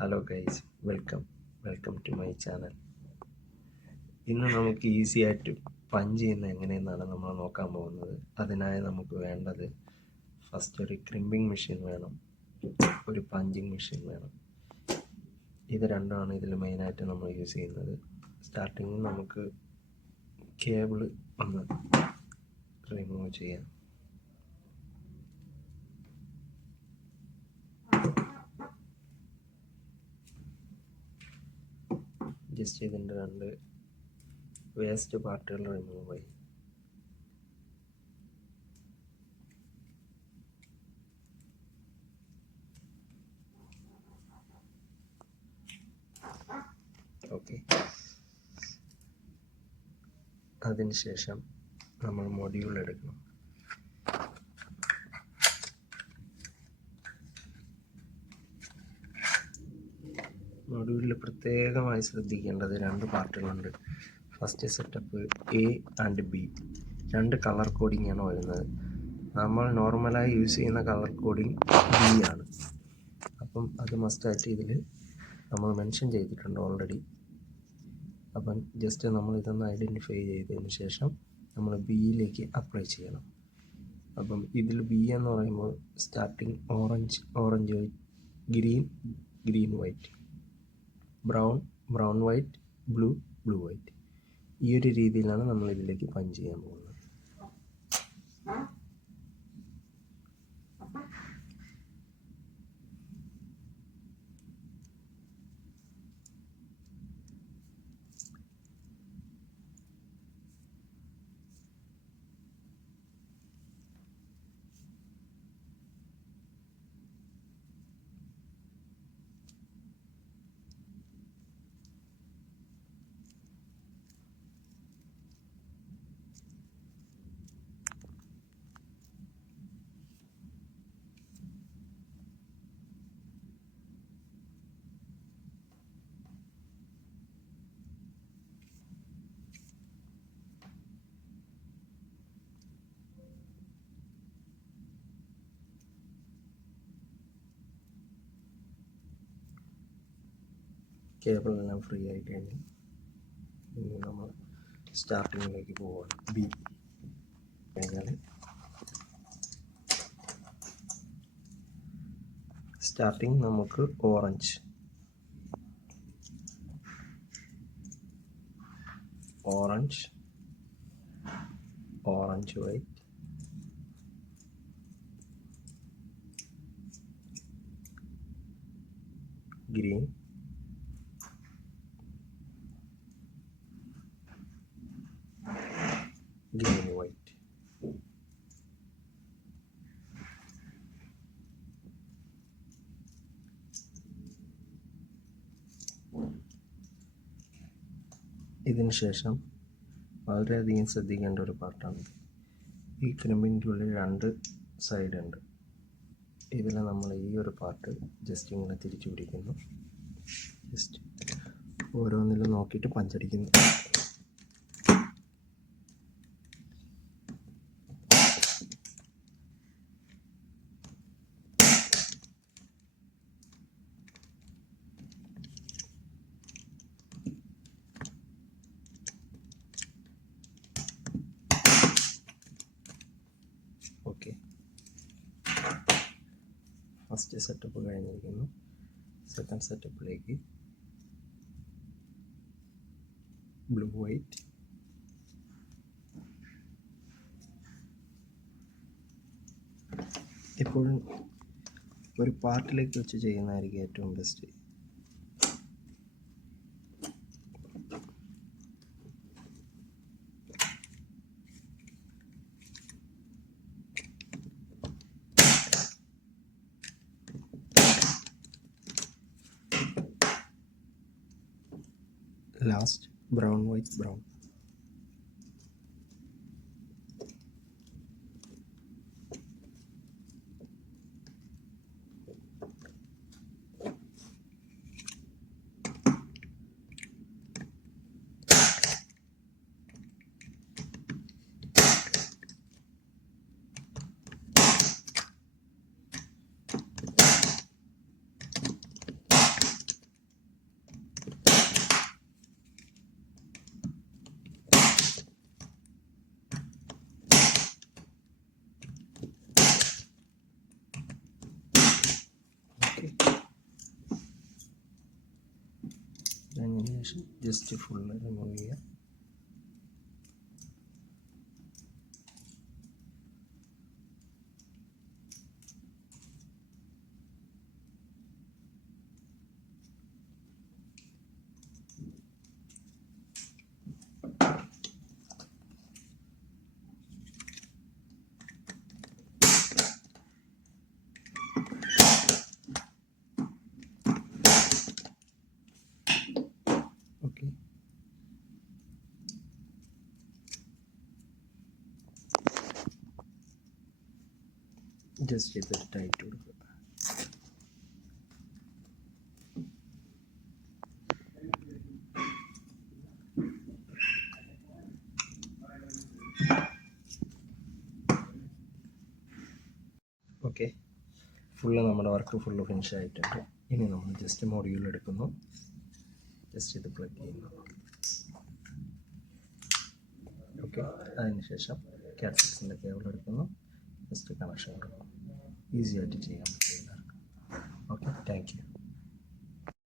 Hello guys, welcome to my channel. ഇന്ന് നമുക്ക് easy ആയിട്ട് പഞ്ച് ചെയ്യുന്ന എങ്ങനെയെന്നാണ് നമ്മൾ നോക്കാൻ പോകുന്നത്. അതിനായി നമുക്ക് വേണ്ടത് ഫസ്റ്റ് ഒരു ക്രിമ്പിംഗ് മെഷീൻ വേണം, ഒരു പഞ്ചിങ് മെഷീൻ വേണം. ഇത് രണ്ടാണ് ഇതിൽ മെയിനായിട്ട് നമ്മൾ യൂസ് ചെയ്യുന്നത്. സ്റ്റാർട്ടിങ്ങിൽ നമുക്ക് കേബിൾ ഒന്ന് റിമൂവ് ചെയ്യാം. ജസ്റ്റ് ഇതിൻ്റെ രണ്ട് വേസ്റ്റ് പാർട്ടുകൾ റിമൂവ് ആയി. ഓക്കെ, അതിനുശേഷം നമ്മൾ മൊഡ്യൂൾ എടുക്കണം. മൊഡ്യൂളിൽ പ്രത്യേകമായി ശ്രദ്ധിക്കേണ്ടത് രണ്ട് പാർട്ടുകളുണ്ട്. First setup A and B, രണ്ട് കളർ കോഡിംഗ് ആണ് വരുന്നത്. നമ്മൾ നോർമലായി യൂസ് ചെയ്യുന്ന കളർ കോഡിംഗ് ബി ആണ്. അപ്പം അത് മസ്റ്റായിട്ട് ഇതിൽ നമ്മൾ മെൻഷൻ ചെയ്തിട്ടുണ്ട് ഓൾറെഡി. അപ്പം ജസ്റ്റ് നമ്മൾ ഇതൊന്ന് ഐഡൻറ്റിഫൈ ചെയ്തതിന് ശേഷം നമ്മൾ ബിയിലേക്ക് അപ്ലൈ ചെയ്യണം. അപ്പം ഇതിൽ ബി എന്ന് പറയുമ്പോൾ starting orange white, green white, brown white, blue white. ഈ ഒരു രീതിയിലാണ് നമ്മൾ ഇതിലേക്ക് പഞ്ച് ചെയ്യാൻ പോകുന്നത്. കേബിളെല്ലാം ഫ്രീ ആയി കഴിഞ്ഞ് ഇനി നമ്മൾ സ്റ്റാർട്ടിങ്ങിലേക്ക് പോവുകയാണ്. ബി കഴിഞ്ഞാൽ സ്റ്റാർട്ടിങ് നമുക്ക് ഓറഞ്ച് വൈറ്റ്, ഗ്രീൻ, വൈറ്റ്. ഇതിന് ശേഷം വളരെയധികം ശ്രദ്ധിക്കേണ്ട ഒരു പാർട്ടാണ്. ഈ ക്രിമ്പിൻ്റെ ഉള്ളിൽ രണ്ട് സൈഡ് ഉണ്ട്. ഇതിൽ നമ്മൾ ഈ ഒരു പാർട്ട് ജസ്റ്റ് ഇങ്ങനെ തിരിച്ചു പിടിക്കുന്നു. ജസ്റ്റ് ഓരോന്നിലും നോക്കിയിട്ട് പഞ്ചടിക്കുന്നു. ഓക്കെ, ഫസ്റ്റ് സെറ്റപ്പ് കഴിഞ്ഞിരിക്കുന്നു. സെക്കൻഡ് സെറ്റപ്പിലേക്ക് ബ്ലൂ വൈറ്റ്, എപ്പോഴും ഒരു പാർട്ടിലേക്ക് വെച്ച് ചെയ്യുന്നതായിരിക്കും ഏറ്റവും best. Last brown white, brown. ശേഷം ജസ്റ്റ് ഫുള്ള് റിമൂവ് ചെയ്യുക. ഓക്കെ, ജസ്റ്റ് ഇത് ടൈറ്റ് കൊടുക്കുക. ഓക്കെ, ഫുള്ള് നമ്മുടെ വർക്ക് ഫുള്ള് ഫിനിഷ് ആയിട്ടുണ്ട്. ഇനി നമ്മൾ ജസ്റ്റ് മൊഡ്യൂൾ എടുക്കുന്നു, ജസ്റ്റ് ഇത് പ്ലഗ് ചെയ്യുന്നു. ഓക്കെ, അതിനുശേഷം ക്യാറ്റ് 6ൻ്റെ കേബിൾ എടുക്കുന്നു, ജസ്റ്റ് കണക്ഷൻ കൊടുക്കുന്നു. ഈസി ആയിട്ട് ചെയ്യാൻ പറ്റും എല്ലാവർക്കും. Okay, thank you.